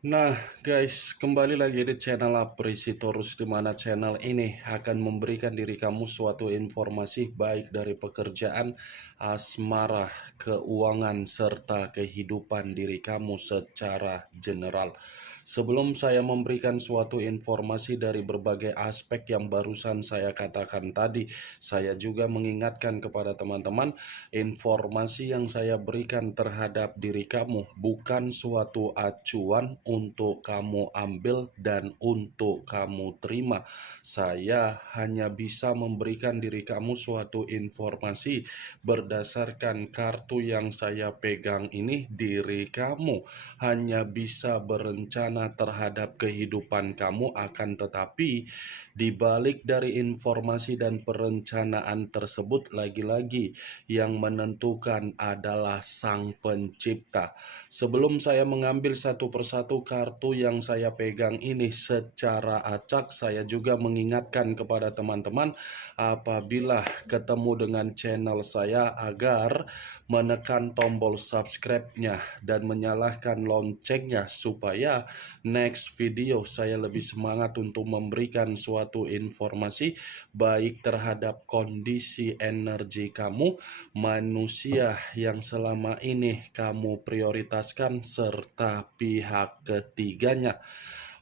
Nah, guys, kembali lagi di channel Apresitorus, di mana channel ini akan memberikan diri kamu suatu informasi baik dari pekerjaan, asmara, keuangan, serta kehidupan diri kamu secara general. Sebelum saya memberikan suatu informasi dari berbagai aspek yang barusan saya katakan tadi, saya juga mengingatkan kepada teman-teman, informasi yang saya berikan terhadap diri kamu bukan suatu acuan untuk kamu ambil dan untuk kamu terima. Saya hanya bisa memberikan diri kamu suatu informasi berdasarkan kartu yang saya pegang ini. Diri kamu hanya bisa berencana terhadap kehidupan kamu, akan tetapi di balik dari informasi dan perencanaan tersebut, lagi-lagi yang menentukan adalah Sang Pencipta. Sebelum saya mengambil satu persatu kartu yang saya pegang ini secara acak, saya juga mengingatkan kepada teman-teman apabila ketemu dengan channel saya agar menekan tombol subscribe-nya dan menyalakan loncengnya supaya next video saya lebih semangat untuk memberikan suatu informasi baik terhadap kondisi energi kamu, manusia yang selama ini kamu prioritaskan, serta pihak ketiganya.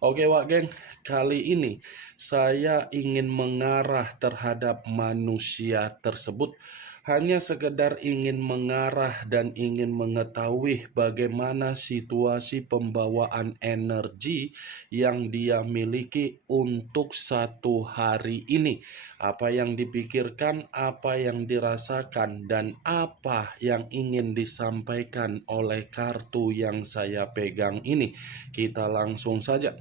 Oke Wak Geng, kali ini saya ingin mengarah terhadap manusia tersebut. Hanya sekedar ingin mengarah dan ingin mengetahui bagaimana situasi pembawaan energi yang dia miliki untuk satu hari ini. Apa yang dipikirkan, apa yang dirasakan, dan apa yang ingin disampaikan oleh kartu yang saya pegang ini. Kita langsung saja.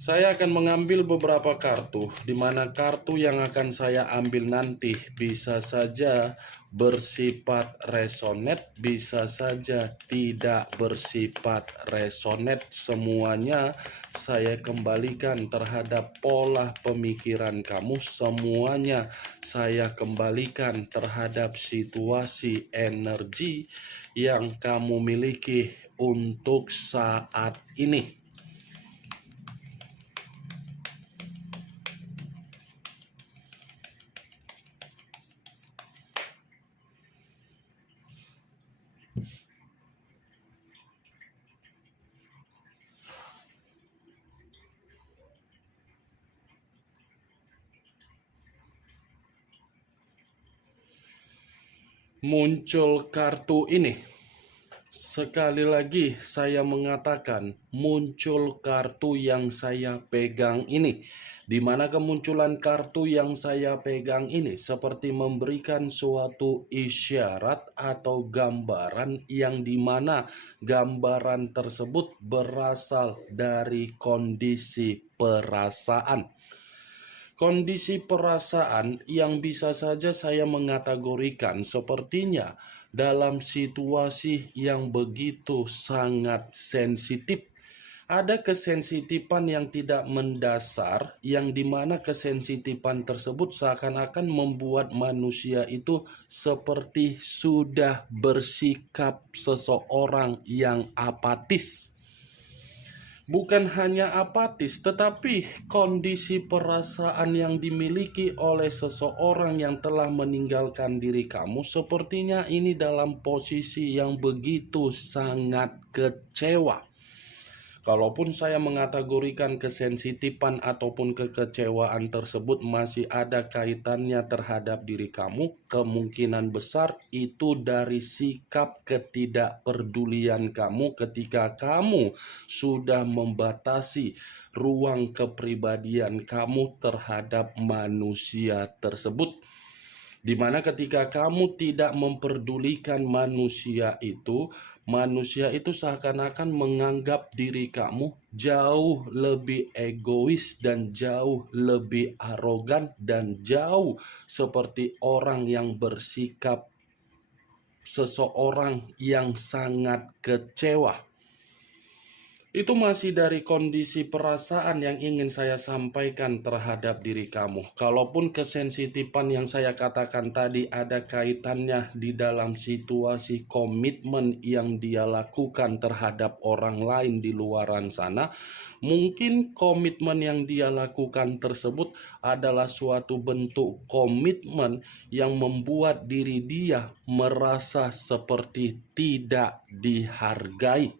Saya akan mengambil beberapa kartu, di mana kartu yang akan saya ambil nanti bisa saja bersifat resonate, bisa saja tidak bersifat resonate. Semuanya saya kembalikan terhadap pola pemikiran kamu, semuanya saya kembalikan terhadap situasi energi yang kamu miliki untuk saat ini. Muncul kartu ini. Sekali lagi saya mengatakan, muncul kartu yang saya pegang ini. Di mana kemunculan kartu yang saya pegang ini seperti memberikan suatu isyarat atau gambaran, yang dimana gambaran tersebut berasal dari kondisi perasaan. Kondisi perasaan yang bisa saja saya mengategorikan sepertinya dalam situasi yang begitu sangat sensitif. Ada kesensitifan yang tidak mendasar, yang dimana kesensitifan tersebut seakan-akan membuat manusia itu seperti sudah bersikap seseorang yang apatis. Bukan hanya apatis, tetapi kondisi perasaan yang dimiliki oleh seseorang yang telah meninggalkan diri kamu sepertinya ini dalam posisi yang begitu sangat kecewa. Kalaupun saya mengategorikan kesensitifan ataupun kekecewaan tersebut masih ada kaitannya terhadap diri kamu, kemungkinan besar itu dari sikap ketidakpedulian kamu ketika kamu sudah membatasi ruang kepribadian kamu terhadap manusia tersebut. Dimana ketika kamu tidak memperdulikan manusia itu seakan-akan menganggap diri kamu jauh lebih egois dan jauh lebih arogan dan jauh seperti orang yang bersikap seseorang yang sangat kecewa. Itu masih dari kondisi perasaan yang ingin saya sampaikan terhadap diri kamu. Kalaupun kesensitifan yang saya katakan tadi ada kaitannya di dalam situasi komitmen yang dia lakukan terhadap orang lain di luaran sana, mungkin komitmen yang dia lakukan tersebut adalah suatu bentuk komitmen yang membuat diri dia merasa seperti tidak dihargai.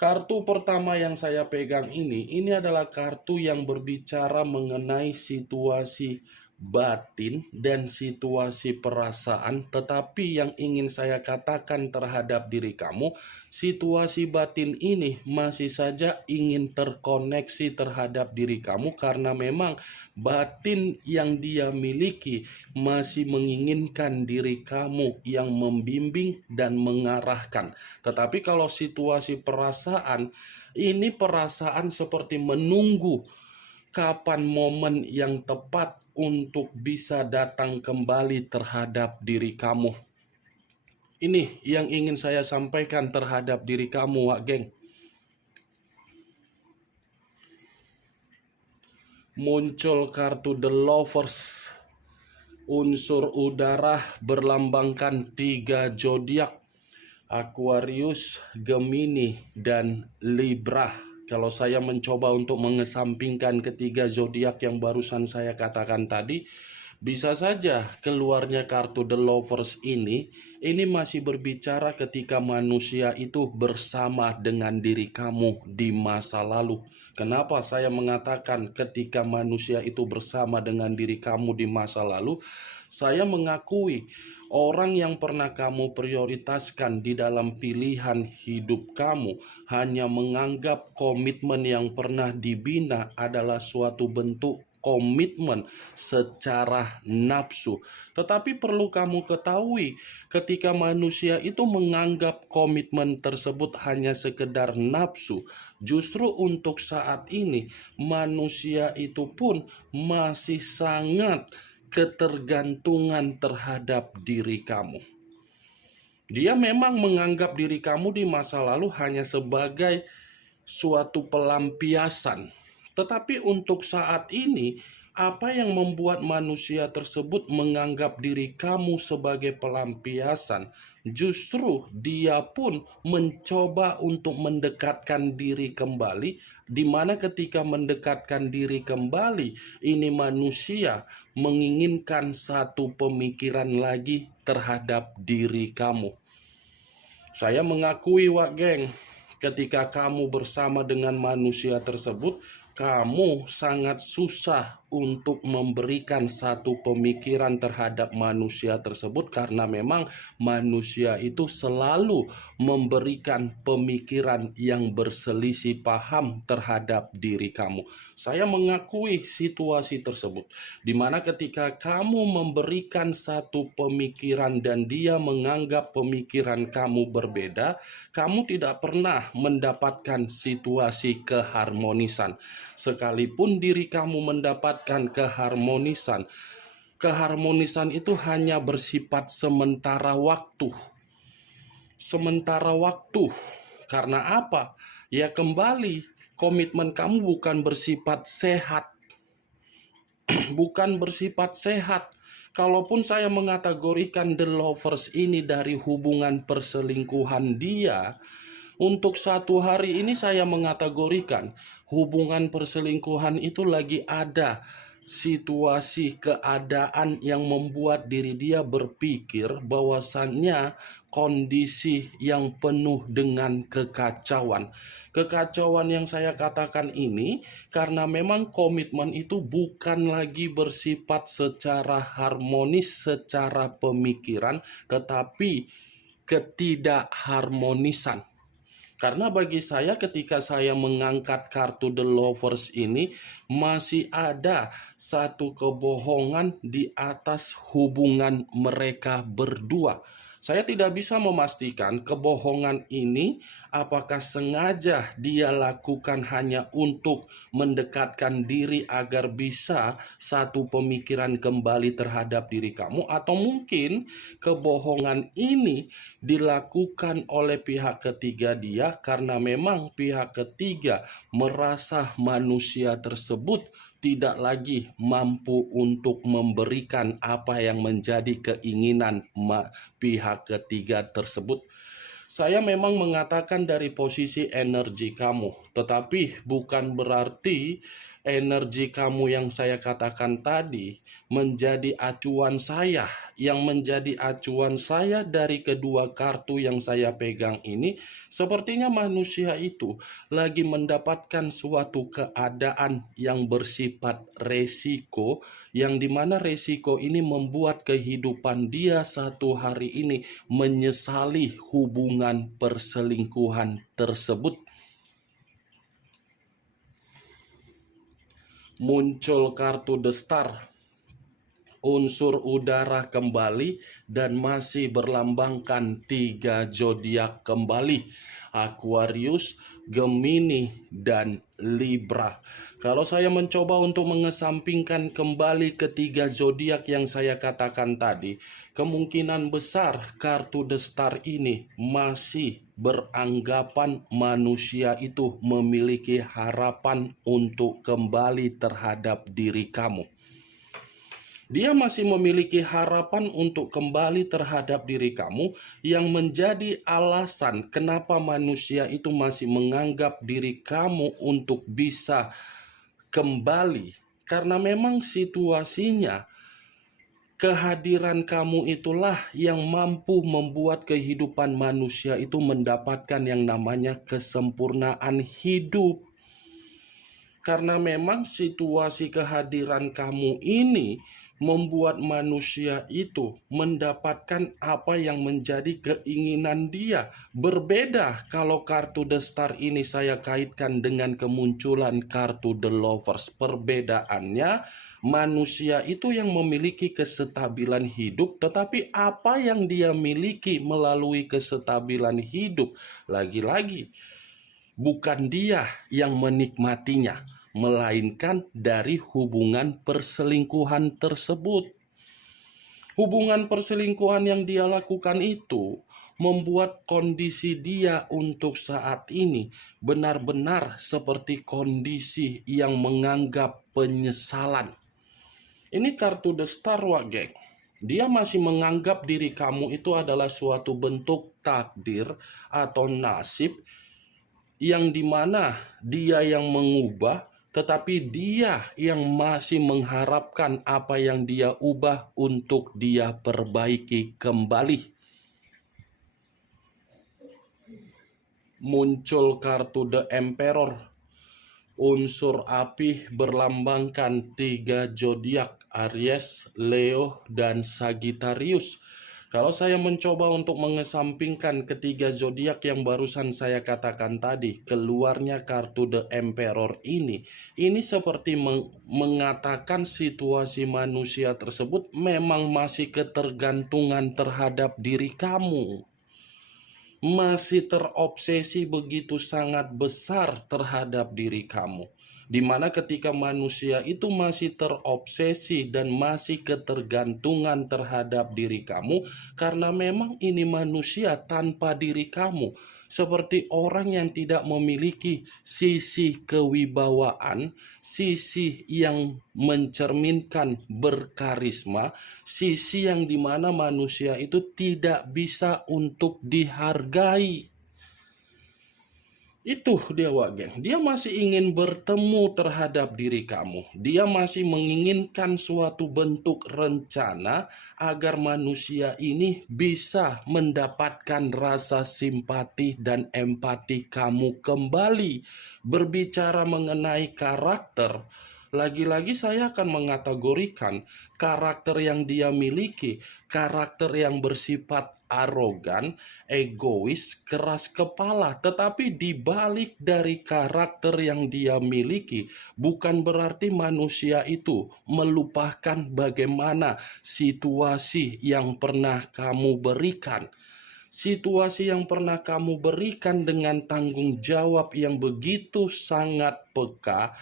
Kartu pertama yang saya pegang ini adalah kartu yang berbicara mengenai situasi batin dan situasi perasaan, tetapi yang ingin saya katakan terhadap diri kamu, situasi batin ini masih saja ingin terkoneksi terhadap diri kamu karena memang batin yang dia miliki masih menginginkan diri kamu yang membimbing dan mengarahkan. Tetapi kalau situasi perasaan, ini perasaan seperti menunggu kapan momen yang tepat untuk bisa datang kembali terhadap diri kamu. Ini yang ingin saya sampaikan terhadap diri kamu, Wak Geng. Muncul kartu The Lovers. Unsur udara berlambangkan 3 zodiak. Aquarius, Gemini, dan Libra. Kalau saya mencoba untuk mengesampingkan ketiga zodiak yang barusan saya katakan tadi, bisa saja keluarnya kartu The Lovers ini masih berbicara ketika manusia itu bersama dengan diri kamu di masa lalu. Kenapa saya mengatakan ketika manusia itu bersama dengan diri kamu di masa lalu? Saya mengakui orang yang pernah kamu prioritaskan di dalam pilihan hidup kamu hanya menganggap komitmen yang pernah dibina adalah suatu bentuk komitmen secara nafsu. Tetapi perlu kamu ketahui, ketika manusia itu menganggap komitmen tersebut hanya sekedar nafsu, justru untuk saat ini manusia itu pun masih sangat ketergantungan terhadap diri kamu. Dia memang menganggap diri kamu di masa lalu hanya sebagai suatu pelampiasan. Tetapi untuk saat ini, apa yang membuat manusia tersebut menganggap diri kamu sebagai pelampiasan? Justru dia pun mencoba untuk mendekatkan diri kembali, di mana ketika mendekatkan diri kembali, ini manusia menginginkan satu pemikiran lagi terhadap diri kamu. Saya mengakui, Wak Geng, ketika kamu bersama dengan manusia tersebut, kamu sangat susah untuk memberikan satu pemikiran terhadap manusia tersebut karena memang manusia itu selalu memberikan pemikiran yang berselisih paham terhadap diri kamu. Saya mengakui situasi tersebut, di mana ketika kamu memberikan satu pemikiran dan dia menganggap pemikiran kamu berbeda, kamu tidak pernah mendapatkan situasi keharmonisan. Sekalipun diri kamu mendapatkan keharmonisan, keharmonisan itu hanya bersifat sementara waktu. Sementara waktu. Karena apa? Ya kembali, komitmen kamu bukan bersifat sehat. Bukan bersifat sehat. Kalaupun saya mengategorikan The Lovers ini dari hubungan perselingkuhan dia, untuk satu hari ini saya mengategorikan hubungan perselingkuhan itu lagi ada situasi keadaan yang membuat diri dia berpikir bahwasannya kondisi yang penuh dengan kekacauan. Kekacauan yang saya katakan ini karena memang komitmen itu bukan lagi bersifat secara harmonis, secara pemikiran, tetapi ketidakharmonisan. Karena bagi saya ketika saya mengangkat kartu The Lovers ini masih ada satu kebohongan di atas hubungan mereka berdua. Saya tidak bisa memastikan kebohongan ini apakah sengaja dia lakukan hanya untuk mendekatkan diri agar bisa satu pemikiran kembali terhadap diri kamu, atau mungkin kebohongan ini dilakukan oleh pihak ketiga dia karena memang pihak ketiga merasa manusia tersebut tidak lagi mampu untuk memberikan apa yang menjadi keinginan pihak ketiga tersebut. Saya memang mengatakan dari posisi energi kamu, tetapi bukan berarti energi kamu yang saya katakan tadi menjadi acuan saya. Yang menjadi acuan saya dari kedua kartu yang saya pegang ini, sepertinya manusia itu lagi mendapatkan suatu keadaan yang bersifat resiko, yang dimana resiko ini membuat kehidupan dia satu hari ini menyesali hubungan perselingkuhan tersebut. Muncul kartu The Star, unsur udara kembali, dan masih berlambangkan 3 zodiak kembali: Aquarius, Gemini, dan Libra. Kalau saya mencoba untuk mengesampingkan kembali ketiga zodiak yang saya katakan tadi, kemungkinan besar kartu The Star ini masih beranggapan manusia itu memiliki harapan untuk kembali terhadap diri kamu. Dia masih memiliki harapan untuk kembali terhadap diri kamu, yang menjadi alasan kenapa manusia itu masih menganggap diri kamu untuk bisa kembali. Karena memang situasinya, kehadiran kamu itulah yang mampu membuat kehidupan manusia itu mendapatkan yang namanya kesempurnaan hidup. Karena memang situasi kehadiran kamu ini membuat manusia itu mendapatkan apa yang menjadi keinginan dia. Berbeda kalau kartu The Star ini saya kaitkan dengan kemunculan kartu The Lovers. Perbedaannya, manusia itu yang memiliki kesetabilan hidup, tetapi apa yang dia miliki melalui kesetabilan hidup, lagi-lagi bukan dia yang menikmatinya, melainkan dari hubungan perselingkuhan tersebut. Hubungan perselingkuhan yang dia lakukan itu membuat kondisi dia untuk saat ini benar-benar seperti kondisi yang menganggap penyesalan. Ini kartu The Star, geng. Dia masih menganggap diri kamu itu adalah suatu bentuk takdir atau nasib, yang dimana dia yang mengubah, tetapi dia yang masih mengharapkan apa yang dia ubah untuk dia perbaiki kembali. Muncul kartu The Emperor, unsur api berlambangkan 3 zodiak: Aries, Leo, dan Sagittarius. Kalau saya mencoba untuk mengesampingkan ketiga zodiak yang barusan saya katakan tadi, keluarnya kartu The Emperor ini seperti mengatakan situasi manusia tersebut memang masih ketergantungan terhadap diri kamu. Masih terobsesi begitu sangat besar terhadap diri kamu. Dimana ketika manusia itu masih terobsesi dan masih ketergantungan terhadap diri kamu, karena memang ini manusia tanpa diri kamu, seperti orang yang tidak memiliki sisi kewibawaan, sisi yang mencerminkan berkarisma, sisi yang dimana manusia itu tidak bisa untuk dihargai. Itu dia, geng. Dia masih ingin bertemu terhadap diri kamu. Dia masih menginginkan suatu bentuk rencana agar manusia ini bisa mendapatkan rasa simpati dan empati kamu kembali. Berbicara mengenai karakter, Lagi-lagi saya akan mengategorikan karakter yang dia miliki, karakter yang bersifat arogan, egois, keras kepala. Tetapi di balik dari karakter yang dia miliki, bukan berarti manusia itu melupakan bagaimana situasi yang pernah kamu berikan. Situasi yang pernah kamu berikan dengan tanggung jawab yang begitu sangat peka,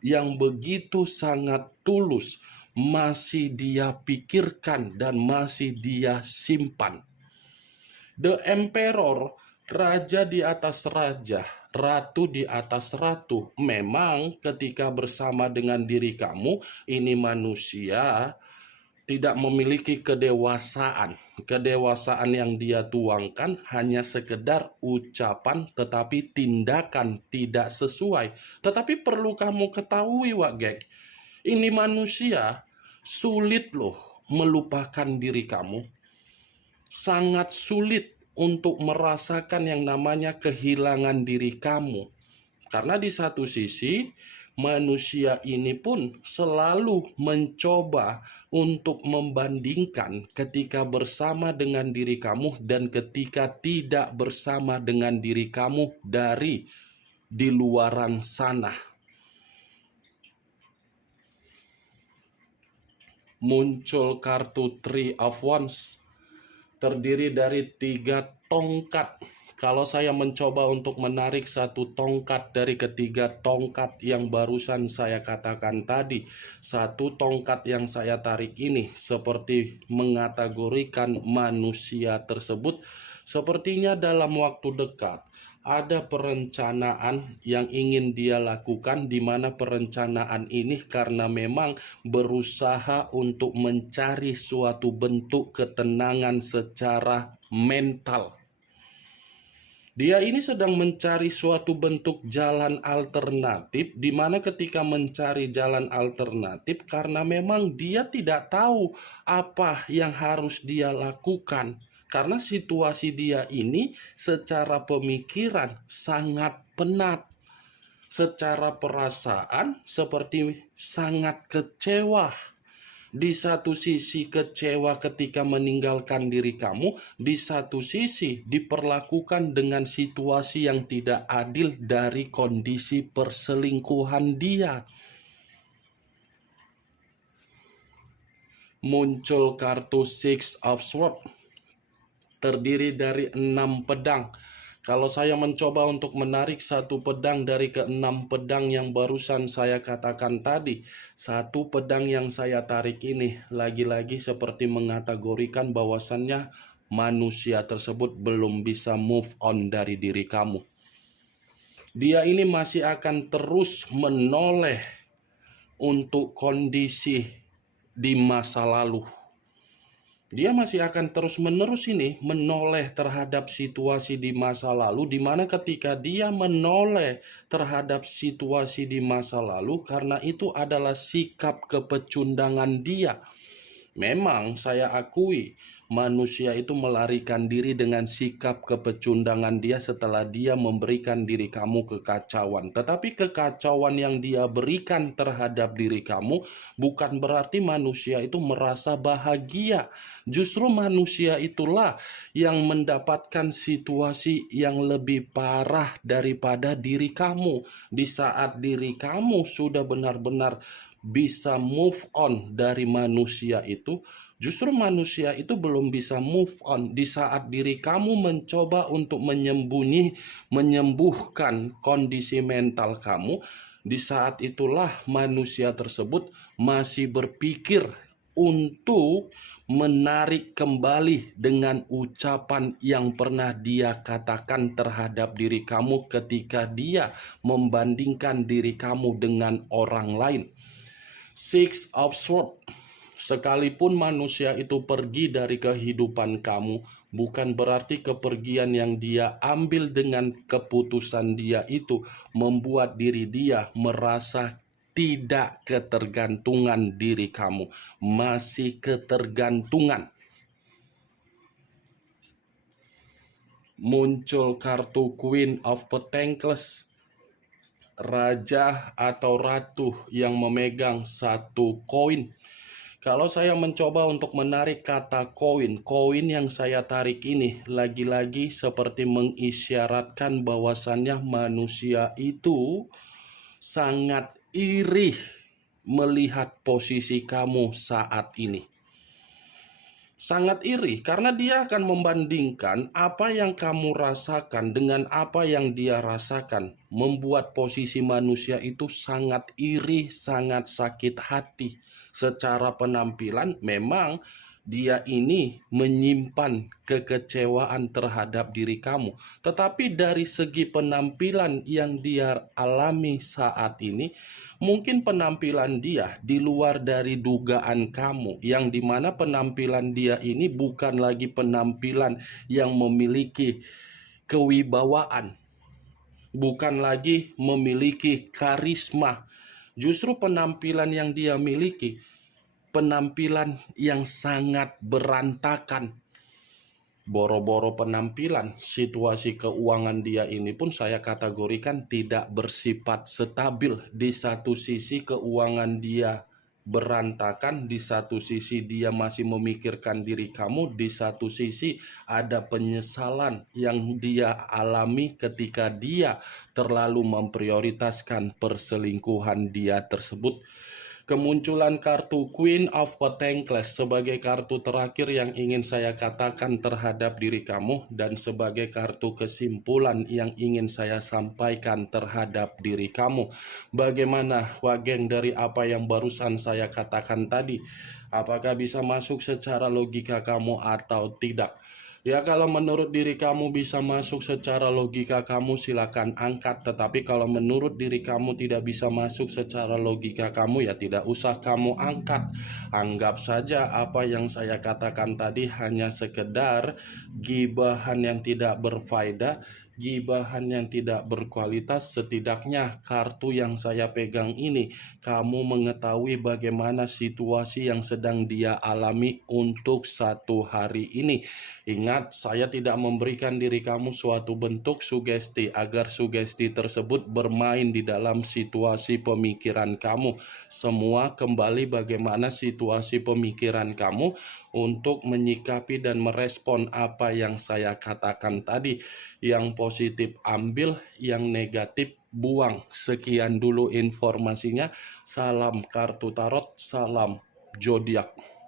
yang begitu sangat tulus, masih dia pikirkan dan masih dia simpan. The Emperor, raja di atas raja, ratu di atas ratu. Memang ketika bersama dengan diri kamu, ini manusia tidak memiliki kedewasaan. Kedewasaan yang dia tuangkan hanya sekedar ucapan tetapi tindakan tidak sesuai. Tetapi perlu kamu ketahui, Wak Gek, ini manusia sulit loh melupakan diri kamu. Sangat sulit untuk merasakan yang namanya kehilangan diri kamu. Karena di satu sisi, manusia ini pun selalu mencoba untuk membandingkan ketika bersama dengan diri kamu dan ketika tidak bersama dengan diri kamu dari di luaran sana. Muncul kartu Three of Wands, terdiri dari 3 tongkat. Kalau saya mencoba untuk menarik satu tongkat dari ketiga tongkat yang barusan saya katakan tadi, satu tongkat yang saya tarik ini seperti mengategorikan manusia tersebut sepertinya dalam waktu dekat ada perencanaan yang ingin dia lakukan, di mana perencanaan ini karena memang berusaha untuk mencari suatu bentuk ketenangan secara mental. Dia ini sedang mencari suatu bentuk jalan alternatif, di mana ketika mencari jalan alternatif karena memang dia tidak tahu apa yang harus dia lakukan. Karena situasi dia ini secara pemikiran sangat penat, secara perasaan seperti sangat kecewa. Di satu sisi kecewa ketika meninggalkan diri kamu, di satu sisi diperlakukan dengan situasi yang tidak adil dari kondisi perselingkuhan dia. Muncul kartu Six of Swords, terdiri dari 6 pedang. Kalau saya mencoba untuk menarik satu pedang dari ke-6 pedang yang barusan saya katakan tadi, satu pedang yang saya tarik ini lagi-lagi seperti mengategorikan bahwasannya manusia tersebut belum bisa move on dari diri kamu. Dia ini masih akan terus menoleh untuk kondisi di masa lalu. Dia masih akan terus-menerus ini menoleh terhadap situasi di masa lalu, di mana ketika dia menoleh terhadap situasi di masa lalu, karena itu adalah sikap kepecundangan dia. Memang saya akui manusia itu melarikan diri dengan sikap kepecundangan dia setelah dia memberikan diri kamu kekacauan. Tetapi kekacauan yang dia berikan terhadap diri kamu bukan berarti manusia itu merasa bahagia. Justru manusia itulah yang mendapatkan situasi yang lebih parah daripada diri kamu. Di saat diri kamu sudah benar-benar bisa move on dari manusia itu, justru manusia itu belum bisa move on di saat diri kamu mencoba untuk menyembuhkan kondisi mental kamu. Di saat itulah manusia tersebut masih berpikir untuk menarik kembali dengan ucapan yang pernah dia katakan terhadap diri kamu ketika dia membandingkan diri kamu dengan orang lain. Six of Swords, sekalipun manusia itu pergi dari kehidupan kamu, bukan berarti kepergian yang dia ambil dengan keputusan dia itu membuat diri dia merasa tidak ketergantungan diri kamu, masih ketergantungan. Muncul kartu Queen of Pentacles, raja atau ratu yang memegang satu koin. Kalau saya mencoba untuk menarik kata koin, koin yang saya tarik ini lagi-lagi seperti mengisyaratkan bahwasannya manusia itu sangat iri melihat posisi kamu saat ini. Sangat iri karena dia akan membandingkan apa yang kamu rasakan dengan apa yang dia rasakan. Membuat posisi manusia itu sangat iri, sangat sakit hati. Secara penampilan memang dia ini menyimpan kekecewaan terhadap diri kamu. Tetapi dari segi penampilan yang dia alami saat ini, mungkin penampilan dia di luar dari dugaan kamu, yang dimana penampilan dia ini bukan lagi penampilan yang memiliki kewibawaan, bukan lagi memiliki karisma. Justru penampilan yang dia miliki, penampilan yang sangat berantakan. Boro-boro penampilan, situasi keuangan dia ini pun saya kategorikan tidak bersifat stabil. Di satu sisi keuangan dia berantakan, di satu sisi dia masih memikirkan diri kamu, di satu sisi ada penyesalan yang dia alami ketika dia terlalu memprioritaskan perselingkuhan dia tersebut. Kemunculan kartu Queen of Pentacles sebagai kartu terakhir yang ingin saya katakan terhadap diri kamu, dan sebagai kartu kesimpulan yang ingin saya sampaikan terhadap diri kamu. Bagaimana wageng dari apa yang barusan saya katakan tadi? Apakah bisa masuk secara logika kamu atau tidak? Ya, kalau menurut diri kamu bisa masuk secara logika kamu, silakan angkat. Tetapi kalau menurut diri kamu tidak bisa masuk secara logika kamu, ya tidak usah kamu angkat. Anggap saja apa yang saya katakan tadi hanya sekedar gibahan yang tidak berfaedah, gibahan yang tidak berkualitas. Setidaknya kartu yang saya pegang ini, kamu mengetahui bagaimana situasi yang sedang dia alami untuk satu hari ini. Ingat, saya tidak memberikan diri kamu suatu bentuk sugesti agar sugesti tersebut bermain di dalam situasi pemikiran kamu. Semua kembali bagaimana situasi pemikiran kamu untuk menyikapi dan merespon apa yang saya katakan tadi. Yang positif ambil, yang negatif buang. Sekian dulu informasinya. Salam kartu tarot, salam zodiak.